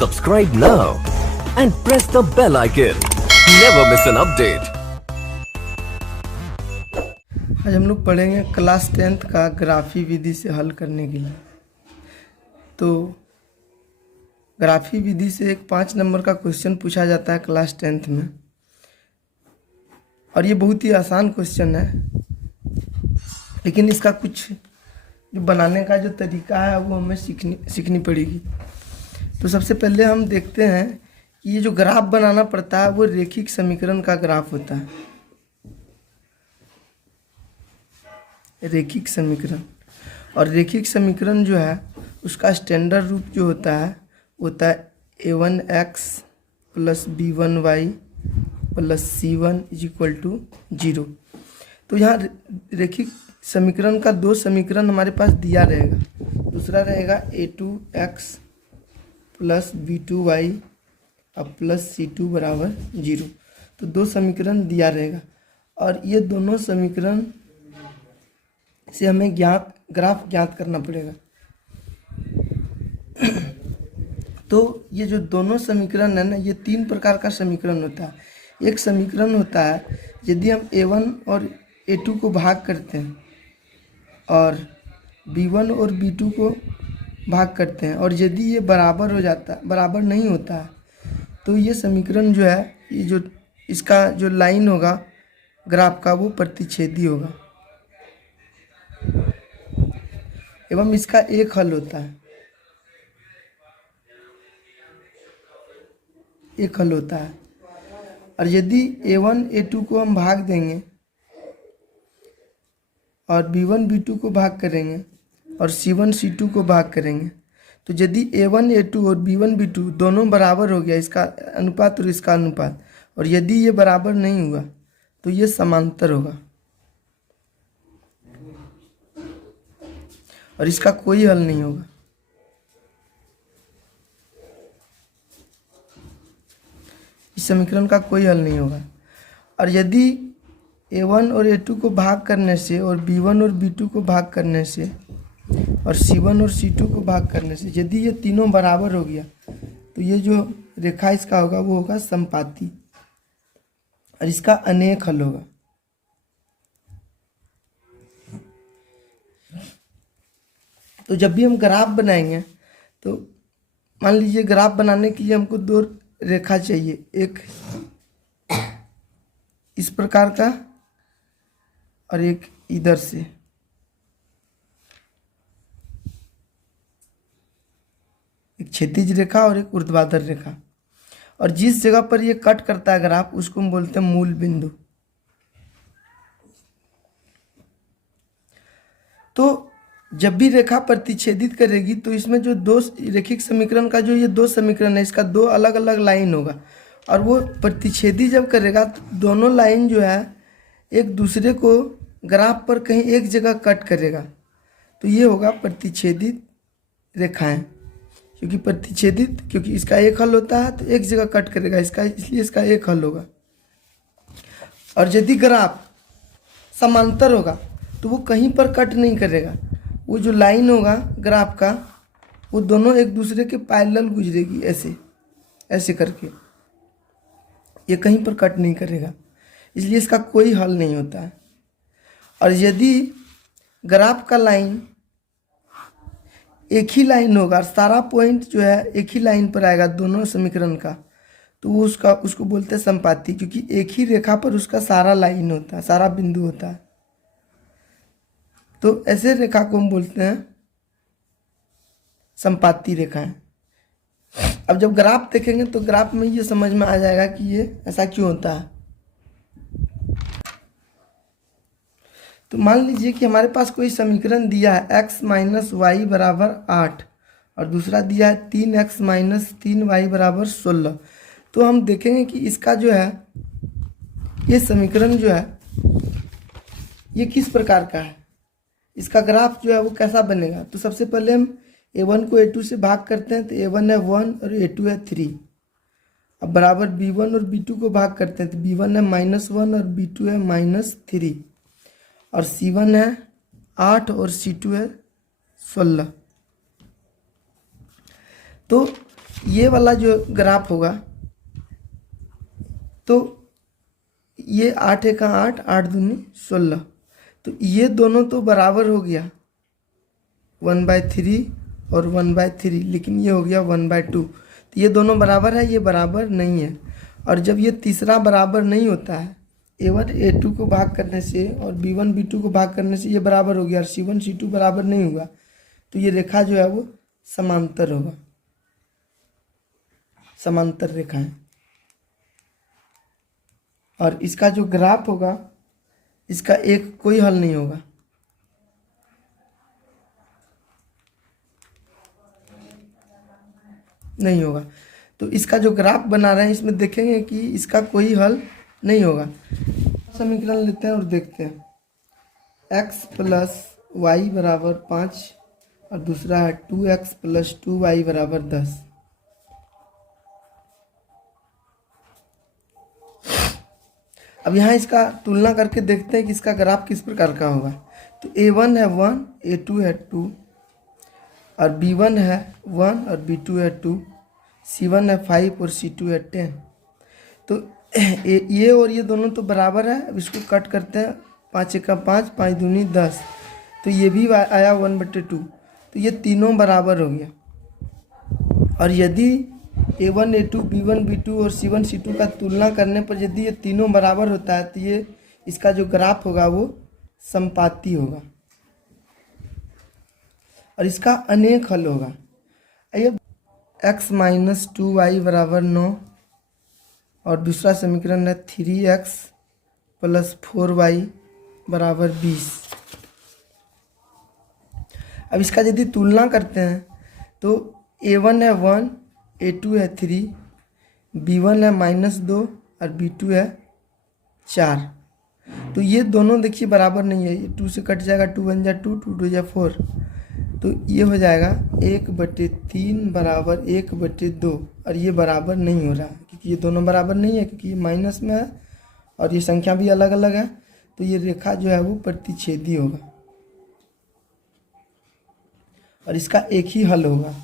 Subscribe now and press the bell icon. Never miss an update. आज हम लोग पढ़ेंगे क्लास 10th का ग्राफी विधि से हल करने के लिए। तो ग्राफी विधि से एक 5 नंबर का क्वेश्चन पूछा जाता है क्लास 10th में, और ये बहुत ही आसान क्वेश्चन है, लेकिन इसका कुछ जो बनाने का जो तरीका है वो हमें सीखनी पड़ेगी। तो सबसे पहले हम देखते हैं कि ये जो ग्राफ बनाना पड़ता है वो रेखिक समीकरण का ग्राफ होता है। रेखिक समीकरण, और रेखिक समीकरण जो है उसका स्टैंडर्ड रूप जो होता है a1x plus b1y plus c1 is equal to 0। तो यहाँ रेखिक समीकरण का दो समीकरण हमारे पास दिया रहेगा। दूसरा रहेगा a2x प्लस b2y अब प्लस c2 बराबर 0। तो दो समीकरण दिया रहेगा, और ये दोनों समीकरण से हमें ग्राफ ज्ञात करना पड़ेगा। तो ये जो दोनों समीकरण है ना, ये 3 प्रकार का समीकरण होता है। एक समीकरण होता है यदि हम a1 और a2 को भाग करते हैं और b1 और b2 को भाग करते हैं, और यदि ये बराबर नहीं होता है, तो ये समीकरण जो है, ये जो इसका जो लाइन होगा ग्राफ का वो प्रतिच्छेदी होगा, एवं इसका एक हल होता है। एक हल होता है। और यदि a1 a2 को हम भाग देंगे और b1 b2 को भाग करेंगे और c1 c2 को भाग करेंगे, तो यदि a1 a2 और b1 b2 दोनों बराबर हो गया, इसका अनुपात और इसका अनुपात, और यदि ये बराबर नहीं हुआ तो ये समांतर होगा और इसका कोई हल नहीं होगा। इस समीकरण का कोई हल नहीं होगा। और यदि a1 और a2 को भाग करने से और b1 और b2 को भाग करने से और c1 और c2 को भाग करने से यदि ये तीनों बराबर हो गया, तो ये जो रेखा इसका होगा वो होगा समपाती, और इसका अनेक हल होगा। तो जब भी हम ग्राफ बनाएंगे, तो मान लीजिए ग्राफ बनाने के लिए हमको 2 रेखा चाहिए, एक इस प्रकार का और एक इधर से। एक क्षैतिज रेखा और एक ऊर्ध्वाधर रेखा, और जिस जगह पर ये कट करता है ग्राफ उसको हम बोलते हैं मूल बिंदु। तो जब भी रेखा प्रतिच्छेदित करेगी तो इसमें जो दो रेखिक समीकरण का जो ये 2 समीकरण है, इसका 2 अलग अलग लाइन होगा, और वो प्रतिच्छेदी जब करेगा तो दोनों लाइन जो है एक दूसरे को ग्राफ पर कहीं एक जगह कट करेगा, तो ये होगा प्रतिच्छेदित रेखाएं। क्योंकि इसका एक हल होता है तो एक जगह कट करेगा इसका, इसलिए इसका एक हल होगा। और यदि ग्राफ समांतर होगा तो वो कहीं पर कट नहीं करेगा, वो जो लाइन होगा ग्राफ का वो दोनों एक दूसरे के पैरेलल गुजरेगी, ऐसे करके, ये कहीं पर कट नहीं करेगा, इसलिए इसका कोई हल नहीं होता है। और यदि ग्राफ का लाइन एक ही लाइन होगा, सारा पॉइंट जो है एक ही लाइन पर आएगा दोनों समीकरण का, तो वो उसको बोलते हैं समपाती, क्योंकि एक ही रेखा पर उसका सारा लाइन होता है, सारा बिंदु होता है। तो ऐसे रेखा को हम बोलते हैं समपाती रेखाएं। अब जब ग्राफ देखेंगे तो ग्राफ में ये समझ में आ जाएगा कि ये ऐसा क्यों होता है। तो मान लीजिए कि हमारे पास कोई समीकरण दिया है x माइनस वाई बराबर 8, और दूसरा दिया है 3x माइनस 3y बराबर 16। तो हम देखेंगे कि इसका जो है ये समीकरण जो है ये किस प्रकार का है, इसका ग्राफ जो है वो कैसा बनेगा। तो सबसे पहले हम a1 को a2 से भाग करते हैं, तो a1 है 1 और a2 है 3। अब बराबर b1 और b2 को भाग करते हैं, तो b1 है -1 और b2 है -3, और c1 है 8 और c2 है 16। तो ये वाला जो ग्राफ होगा तो ये 8 एका 8, 8 दूनी 16, तो ये दोनों तो बराबर हो गया 1/3 और 1/3, लेकिन ये हो गया 1/2। तो ये दोनों बराबर है, ये बराबर नहीं है। और जब ये तीसरा बराबर नहीं होता है, A1 A2 को भाग करने से और B1 B2 को भाग करने से ये बराबर हो गया और C1 C2 बराबर नहीं हुआ, तो ये रेखा जो है वो समांतर होगा, समांतर रेखा है। और इसका जो ग्राफ होगा इसका एक कोई हल नहीं होगा। नहीं होगा। तो इसका जो ग्राफ बना रहे हैं इसमें देखेंगे कि इसका कोई हल नहीं होगा। समीकरण लेते हैं और देखते हैं। x प्लस वाई बराबर 5 और दूसरा है 2x प्लस 2y बराबर 10। अब यहाँ इसका तुलना करके देखते हैं कि इसका ग्राफ किस प्रकार का होगा। तो A1 है 1, A2 है 2 और B1 है 1 और B2 है 2, C1 है 5 और C2 है 10। तो ये और ये दोनों तो बराबर है। अब इसको कट करते हैं, 5 एका 5, 5 दूनी 10, तो ये भी आया 1/2, तो ये तीनों बराबर हो गया। और यदि A1 A2 B1 B2 और C1 C2 का तुलना करने पर यदि ये तीनों बराबर होता है तो ये इसका जो ग्राफ होगा वो समपाती होगा और इसका अनेक हल होगा। आइए, x माइनस 2y बराबर 9 और दूसरा समीकरण है 3x प्लस 4y बराबर 20। अब इसका यदि तुलना करते हैं तो A1 है 1, A2 है 3, B1 है -2 और B2 है 4। तो ये दोनों देखिए बराबर नहीं है, ये 2 से कट जाएगा, 2 1 जा 2, 2 2 जा 4, तो ये हो जाएगा 1/3 बराबर 1/2 और ये बराबर नहीं हो रहा क्योंकि ये दोनों बराबर नहीं है, क्योंकि ये माइनस में है और ये संख्या भी अलग अलग है। तो ये रेखा जो है वो प्रतिच्छेदी होगा और इसका एक ही हल होगा।